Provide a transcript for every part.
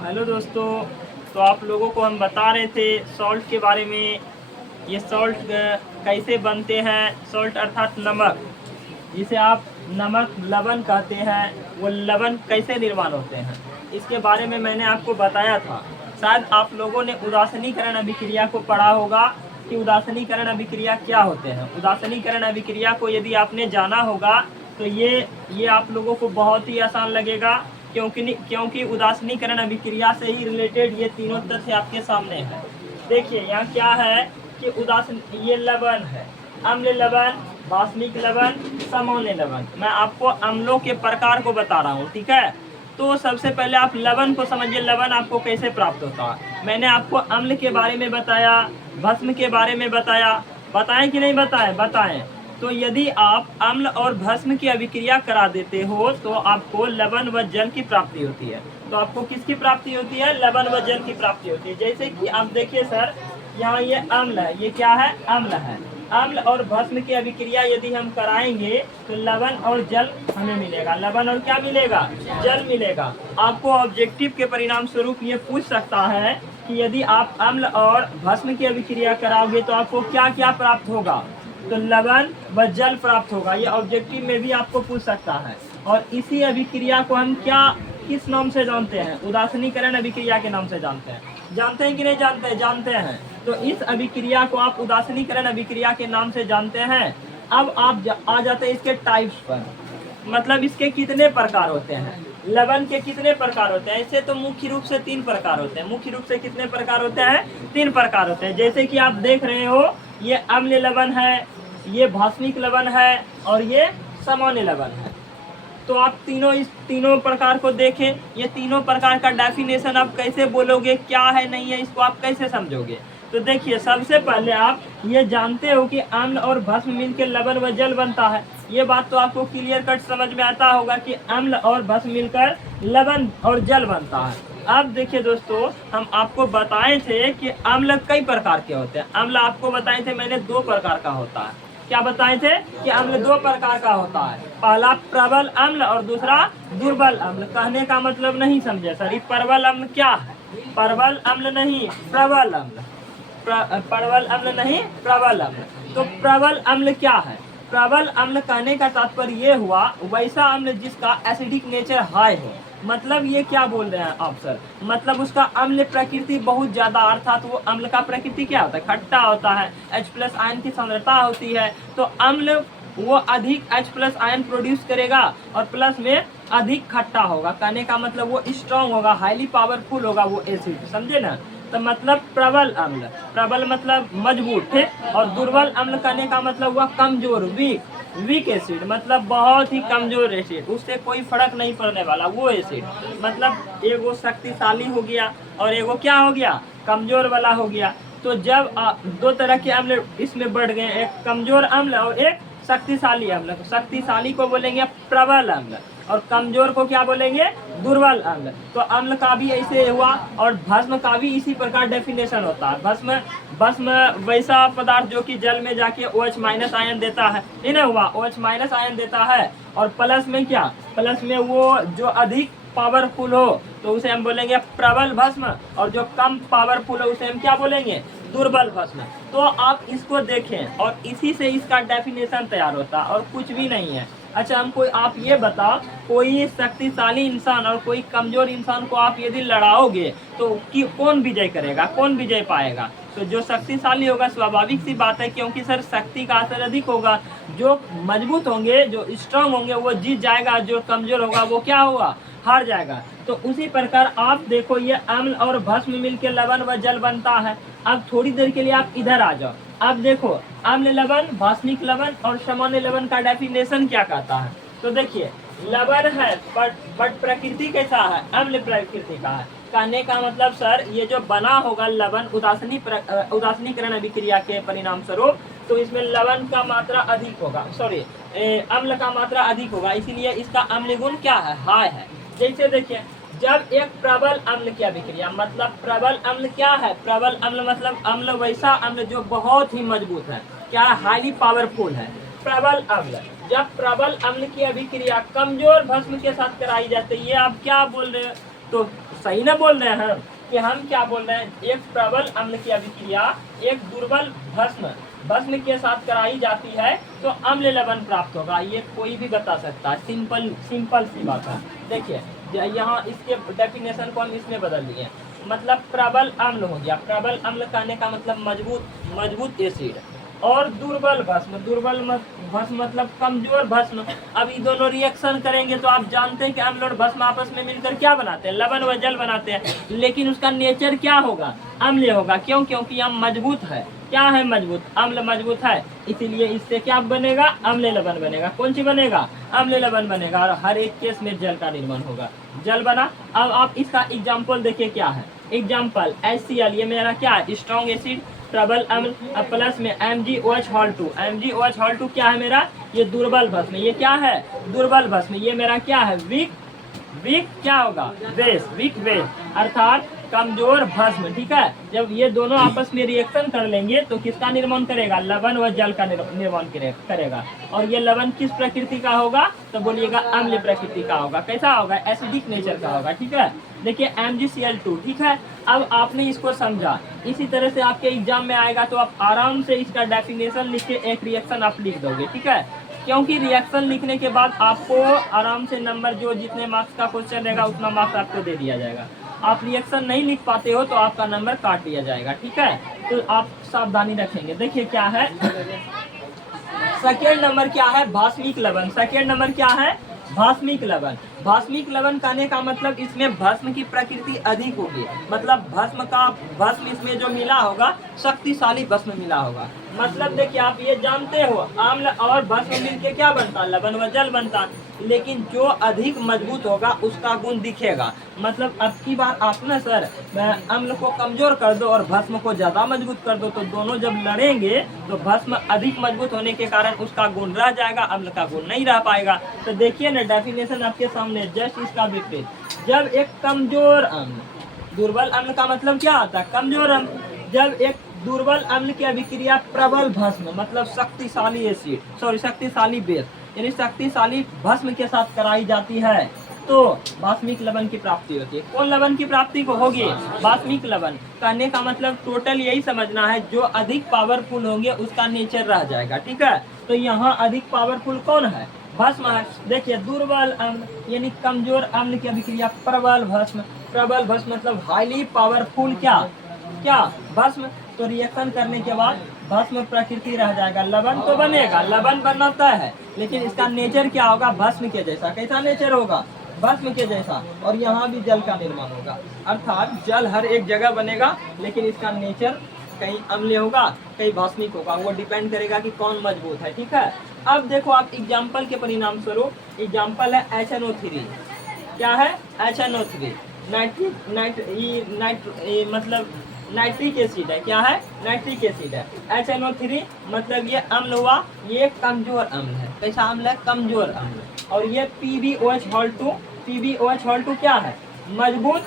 Hello दोस्तों। तो आप लोगों को हम बता रहे थे सॉल्ट के बारे में। ये सॉल्ट कैसे बनते हैं। सॉल्ट अर्थात नमक, जिसे आप नमक लवण कहते हैं, वो लवण कैसे निर्माण होते हैं, इसके बारे में मैंने आपको बताया था। शायद आप लोगों ने उदासीनीकरण अभिक्रिया को पढ़ा होगा कि उदासीनीकरण अभिक्रिया क्या होते हैं। उदासीनीकरण अभिक्रिया को यदि आपने जाना होगा तो ये आप लोगों को बहुत ही आसान लगेगा, क्योंकि उदासीनीकरण अभिक्रिया से ही रिलेटेड ये तीनों तथ्य आपके सामने है। देखिए यहाँ क्या है कि उदासीन ये लवण है, अम्ल लवण, वाष्णिक लवण, समौन्य लवण। मैं आपको अम्लों के प्रकार को बता रहा हूँ, ठीक है। तो सबसे पहले आप लवण को समझिए, लवण आपको कैसे प्राप्त होता है। मैंने आपको अम्ल के बारे में बताया, भस्म के बारे में बताया, बताएं कि नहीं बताएं, बताएं। तो यदि आप अम्ल और भस्म की अभिक्रिया करा देते हो तो आपको लवण व जल की प्राप्ति होती है। तो आपको किसकी प्राप्ति होती है? लवण व जल की प्राप्ति होती है। जैसे कि आप देखिए सर, यहाँ ये अम्ल है, ये क्या है? अम्ल है। अम्ल और भस्म की अभिक्रिया यदि हम कराएंगे तो लवण और जल हमें मिलेगा। लवण और क्या मिलेगा? जल मिलेगा। आपको ऑब्जेक्टिव के परिणाम स्वरूप ये पूछ सकता है कि यदि आप अम्ल और भस्म की अभिक्रिया कराओगे तो आपको क्या क्या प्राप्त होगा? तो लवण व जल प्राप्त होगा। ये ऑब्जेक्टिव में भी आपको पूछ सकता है। और इसी अभिक्रिया को हम किस नाम से जानते हैं? उदासीनीकरण अभिक्रिया के नाम से जानते हैं। जानते हैं कि नहीं जानते? जानते हैं। तो इस अभिक्रिया को आप उदासीनीकरण अभिक्रिया के नाम से जानते हैं। अब आप आ जाते हैं इसके टाइप्स पर, मतलब इसके कितने प्रकार होते हैं। लवण के कितने प्रकार होते हैं? ऐसे तो मुख्य रूप से 3 प्रकार होते हैं। मुख्य रूप से कितने प्रकार होते हैं? 3 प्रकार होते हैं। जैसे कि आप देख रहे हो, ये अम्ल लवण है, ये भास्निक लवण है और ये सामान्य लवण है। तो आप इस तीनों प्रकार को देखें। ये तीनों प्रकार का डेफिनेशन आप कैसे बोलोगे, क्या है नहीं है, इसको आप कैसे समझोगे? तो देखिए, सबसे पहले आप ये जानते हो कि अम्ल और भस्म मिलकर लवण व जल बनता है। ये बात तो आपको क्लियर कट समझ में आता होगा कि अम्ल और भस्म मिलकर लवण और जल बनता है। अब देखिए दोस्तों, हम आपको बताए थे कि अम्ल कई प्रकार के होते हैं। अम्ल आपको बताए थे मैंने 2 प्रकार का होता है। क्या बताए थे? कि अम्ल 2 प्रकार का होता है। पहला प्रबल अम्ल और दूसरा दुर्बल अम्ल। कहने का मतलब नहीं समझे सर, प्रबल अम्ल क्या है? प्रबल अम्ल नहीं, प्रबल अम्ल। प्रबल अम्ल नहीं, प्रबल अम्ल। तो प्रबल अम्ल क्या है? प्रबल अम्ल कहने का तात्पर्य ये हुआ, वैसा अम्ल जिसका एसिडिक नेचर हाई हो। मतलब ये क्या बोल रहे हैं आप सर? मतलब उसका अम्ल प्रकृति बहुत ज्यादा, अर्थात वो अम्ल का प्रकृति क्या होता है? खट्टा होता है। H+ आयन की सांद्रता होती है, तो अम्ल वो अधिक H+ आयन प्रोड्यूस करेगा और प्लस में अधिक खट्टा होगा। कहने का मतलब वो स्ट्रॉन्ग होगा, हाईली पावरफुल होगा वो एसिड, समझे ना। तो मतलब प्रबल अम्ल, प्रबल मतलब मजबूत है, और दुर्बल अम्ल कहने का मतलब हुआ कमजोर, वीक एसिड, मतलब बहुत ही कमजोर एसिड, उससे कोई फर्क नहीं पड़ने वाला वो एसिड। मतलब एगो शक्तिशाली हो गया और एगो क्या हो गया? कमजोर वाला हो गया। तो जब 2 तरह के अम्ल इसमें बढ़ गए, एक कमजोर अम्ल और एक शक्तिशाली अम्ल। तो शक्तिशाली को बोलेंगे प्रबल अम्ल और कमजोर को क्या बोलेंगे? दुर्बल अम्ल। तो अम्ल का भी ऐसे हुआ, और भस्म का भी इसी प्रकार डेफिनेशन होता है। भस्म वैसा पदार्थ जो कि जल में जाके OH- आयन देता है, ये ना हुआ, OH- आयन देता है। और प्लस में क्या? प्लस में वो जो अधिक पावरफुल हो तो उसे हम बोलेंगे प्रबल भस्म, और जो कम पावरफुल हो उसे हम क्या बोलेंगे? दुर्बल भस्म। तो आप इसको देखें और इसी से इसका डेफिनेशन तैयार होता है और कुछ भी नहीं है। अच्छा, हमको आप ये बताओ, कोई शक्तिशाली इंसान और कोई कमजोर इंसान को आप यदि लड़ाओगे तो कौन विजय करेगा, कौन विजय पाएगा? तो जो शक्तिशाली होगा, स्वाभाविक सी बात है, क्योंकि सर शक्ति का असर अधिक होगा। जो मजबूत होंगे, जो स्ट्रांग होंगे वो जीत जाएगा, जो कमजोर होगा वो क्या होगा? हार जाएगा। तो उसी प्रकार आप देखो, ये अम्ल और भस्म मिलकर लवण व जल बनता है। अब थोड़ी देर के लिए आप इधर आ जाओ। अब देखो, अम्ल लवण, भास्निक लवण और सामान्य लवण का डेफिनेशन क्या कहता है। तो देखिए, लवण है बट प्रकृति कैसा है? अम्ल प्रकृति का है। कहने का मतलब सर, ये जो बना होगा लवण उदासीनीकरण अभिक्रिया के परिणाम स्वरूप, तो इसमें लवण का मात्रा अधिक होगा, सॉरी अम्ल का मात्रा अधिक होगा, इसीलिए इसका अम्ल गुण क्या है? हाई है। जैसे देखिए, जब एक प्रबल अम्ल की अभिक्रिया, मतलब प्रबल अम्ल क्या है? प्रबल अम्ल मतलब अम्ल वैसा अम्ल जो बहुत ही मजबूत है, क्या? हाईली पावरफुल है। प्रबल अम्ल, जब प्रबल अम्ल की अभिक्रिया कमजोर भस्म के साथ कराई जाती है, ये आप क्या बोल रहे हो? तो सही ना बोल रहे हैं हम कि हम क्या बोल रहे हैं, एक प्रबल अम्ल की अभिक्रिया एक दुर्बल भस्म के साथ कराई जाती है तो अम्ल लवण प्राप्त होगा। ये कोई भी बता सकता है, सिंपल सी बात है। देखिए यहाँ इसके डेफिनेशन को हम इसमें बदल दिए, मतलब प्रबल अम्ल हो गया, प्रबल अम्ल कहने का मतलब मजबूत एसिड, और दुर्बल भस्म मतलब कमजोर भस्म। अब ये दोनों रिएक्शन करेंगे तो आप जानते हैं कि अम्ल और भस्म आपस में मिलकर क्या बनाते हैं, लवण व जल बनाते हैं, लेकिन उसका नेचर क्या होगा, अम्ल होगा। क्यों? क्योंकि यह मजबूत है। क्या है? मजबूत, अम्ल मजबूत है, इसीलिए इससे क्या बनेगा, अम्ल लवण बनेगा। कौन सी बनेगा? अम्ल लवण बनेगा, और हर एक केस में जल का निर्माण होगा, जल बना। अब आप इसका एग्जाम्पल देखिए क्या है। एग्जाम्पल HCl, ये मेरा क्या है, स्ट्रॉन्ग एसिड, प्रबल अम्ल, प्लस में MgOH Hall 2 क्या है मेरा, ये दुर्बल भस्म। ये क्या है? दुर्बल भस्म। ये मेरा क्या है, वीक क्या होगा, वीक बेस, अर्थात कमजोर भस्म। ठीक है, जब ये दोनों आपस में रिएक्शन कर लेंगे तो किसका निर्माण करेगा, लवण व जल का निर्माण करेगा। और ये लवण किस प्रकृति का होगा, तो बोलिएगा अम्ल प्रकृति का होगा। कैसा होगा? एसिडिक नेचर का होगा। ठीक है, देखिए MgCl2। ठीक है, अब आपने इसको समझा, इसी तरह से आपके एग्जाम में आएगा तो आप आराम से इसका डेफिनेशन लिख के एक रिएक्शन आप लिख दोगे। ठीक है, क्योंकि रिएक्शन लिखने के बाद आपको आराम से नंबर, जो जितने मार्क्स का क्वेश्चन रहेगा उतना मार्क्स आपको दे दिया जाएगा। आप रिएक्शन नहीं लिख पाते हो तो आपका नंबर काट दिया जाएगा। ठीक है, तो आप सावधानी रखेंगे। देखिए क्या है, सेकेंड नंबर क्या है, भास्मिक लवण। सेकेंड नंबर क्या है, भास्मिक लवण। भास्मिक लवण कहने का मतलब इसमें भस्म की प्रकृति अधिक होगी, मतलब भस्म इसमें जो मिला होगा शक्तिशाली भस्म मिला होगा। मतलब देखिए आप ये जानते हो अम्ल और भस्म मिलके क्या बनता, लवण व जल बनता, लेकिन जो अधिक मजबूत होगा उसका गुण दिखेगा। मतलब अब की बार आप ना सर अम्ल को कमजोर कर दो और भस्म को ज्यादा मजबूत कर दो, तो दोनों जब लड़ेंगे तो भस्म अधिक मजबूत होने के कारण उसका गुण रह जाएगा, अम्ल का गुण नहीं रह पाएगा। तो देखिए ना डेफिनेशन आपके सामने, जस्ट इसका विपरीत। जब एक कमजोर अम्ल, दुर्बल अम्ल का मतलब क्या आता है, कमजोर अम्ल। जब एक दुर्बल अम्ल की अभिक्रिया प्रबल भस्म मतलब शक्तिशाली शक्तिशाली बेस यानी शक्तिशाली भस्म के साथ कराई जाती है तो भास्मिक लवण की प्राप्ति होती है। कौन लवण की प्राप्ति को होगी, भास्मिक लवण। कहने का मतलब टोटल यही समझना है, जो अधिक पावरफुल होंगे उसका नेचर रह जाएगा। ठीक है, तो यहाँ अधिक पावरफुल कौन है, भस्म है। देखिए दुर्बल अम्ल यानी कमजोर अम्ल की अभिक्रिया प्रबल भस्म मतलब हाईली पावरफुल क्या भस्म। तो रिएक्शन करने के बाद भस्म प्रकृति रह जाएगा, लवण तो बनेगा, लवण बनाता है, लेकिन इसका नेचर क्या होगा, भस्म के जैसा। कैसा नेचर होगा, भस्म के जैसा। और यहाँ भी जल का निर्माण होगा, अर्थात जल हर एक जगह बनेगा, लेकिन इसका नेचर कहीं अम्लीय होगा कहीं भस्मिक होगा, वो डिपेंड करेगा कि कौन मजबूत है। ठीक है, अब देखो आप एग्जाम्पल के परिणाम स्वरूप, एग्जाम्पल है HNO3। क्या है, HNO3 मतलब नाइट्रिक एसिड है। क्या है, नाइट्रिक एसिड है। HNO3 मतलब ये अम्ल हुआ, ये कमजोर अम्ल है। कैसा अम्ल है, कमजोर अम्ल। और ये PbOH Hall 2 क्या है, मजबूत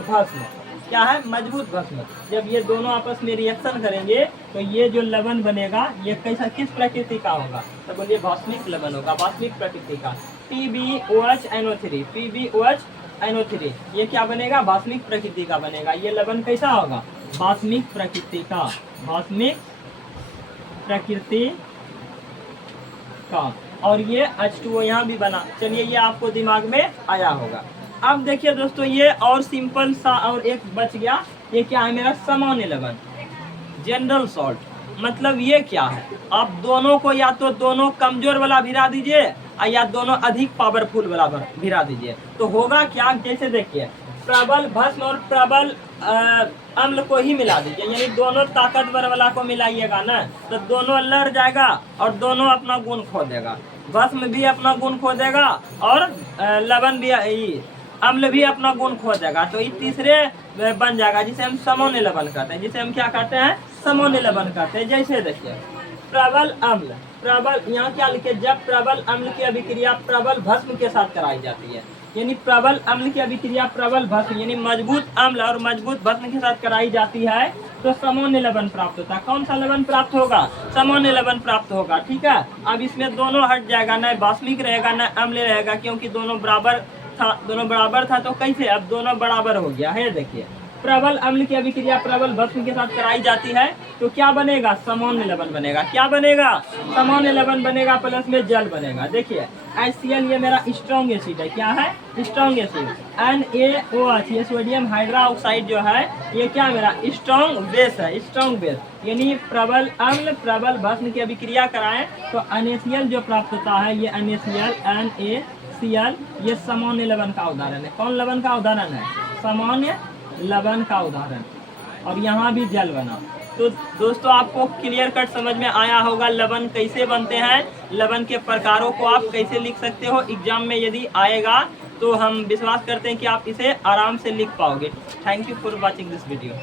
भस्म। क्या है, मजबूत भस्म। जब ये दोनों आपस में रिएक्शन करेंगे तो ये जो लवण बनेगा ये कैसा, किस प्रकृति का होगा, तो बोलिए भास्मिक लवण होगा, भास्मिक प्रकृति का। PbOH ये क्या बनेगा, भास्मिक प्रकृति का बनेगा। ये लवण कैसा होगा, भास्मिक प्रकृति का, भास्मिक प्रकृति का। और ये H2O यहाँ भी बना। चलिए ये आपको दिमाग में आया होगा। अब देखिए दोस्तों, ये और सिंपल सा और एक बच गया, ये क्या है मेरा, सामान्य लवण, जनरल सॉल्ट। मतलब ये क्या है, आप दोनों को या तो दोनों कमजोर वाला भिरा दीजिए या दोनों अधिक पावरफुल वाला भिरा दीजिए, तो होगा क्या, जैसे देखिए प्रबल भस्म और प्रबल अम्ल को ही मिला दीजिए, यानी दोनों ताकतवर वाला को मिलाइएगा ना, तो दोनों लड़ जाएगा और दोनों अपना गुण खो देगा। भस्म भी अपना गुण खो देगा और लवण भी, अम्ल भी अपना गुण खो देगा। तो ये तीसरे बन जाएगा जिसे हम सामान्य लवण कहते हैं, जिसे हम क्या कहते हैं, सामान्य लवण कहते हैं। जैसे देखिए प्रबल अम्ल, यहाँ क्या लिखे, जब प्रबल अम्ल की अभिक्रिया प्रबल भस्म के साथ कराई जाती है, यानी प्रबल अम्ल की अभिक्रिया प्रबल भस्म यानी मजबूत अम्ल और मजबूत भस्म के साथ कराई जाती है तो सामान्य लवण प्राप्त होता है। कौन सा लवण प्राप्त होगा, सामान्य लवण प्राप्त होगा। ठीक है, अब इसमें दोनों हट जाएगा, न भास्मिक रहेगा न अम्ल रहेगा, क्योंकि दोनों बराबर था, दोनों बराबर था, तो कैसे अब दोनों बराबर हो गया है। देखिए प्रबल अम्ल की अभिक्रिया प्रबल भस्म के साथ कराई जाती है तो क्या बनेगा, सामान्य लवण बनेगा। क्या बनेगा, सामान्य लवण बनेगा, प्लस में जल बनेगा। देखिए HCl ये मेरा स्ट्रॉन्ग एसिड है, क्या है, स्ट्रॉन्ग एसिड। NaOH ये सोडियम हाइड्रोक्साइड जो है ये क्या मेरा स्ट्रॉन्ग बेस है, स्ट्रॉन्ग बेस। यानी प्रबल अम्ल प्रबल भस्म की अभिक्रिया कराएं तो NaCl जो प्राप्त होता है, ये NaCl ये सामान्य लवण का उदाहरण है। कौन लवण का उदाहरण है, सामान्य लवण का उदाहरण। और यहाँ भी जल बना। तो दोस्तों आपको क्लियर कट समझ में आया होगा लवण कैसे बनते हैं, लवण के प्रकारों को आप कैसे लिख सकते हो। एग्जाम में यदि आएगा तो हम विश्वास करते हैं कि आप इसे आराम से लिख पाओगे। Thank you for watching this video.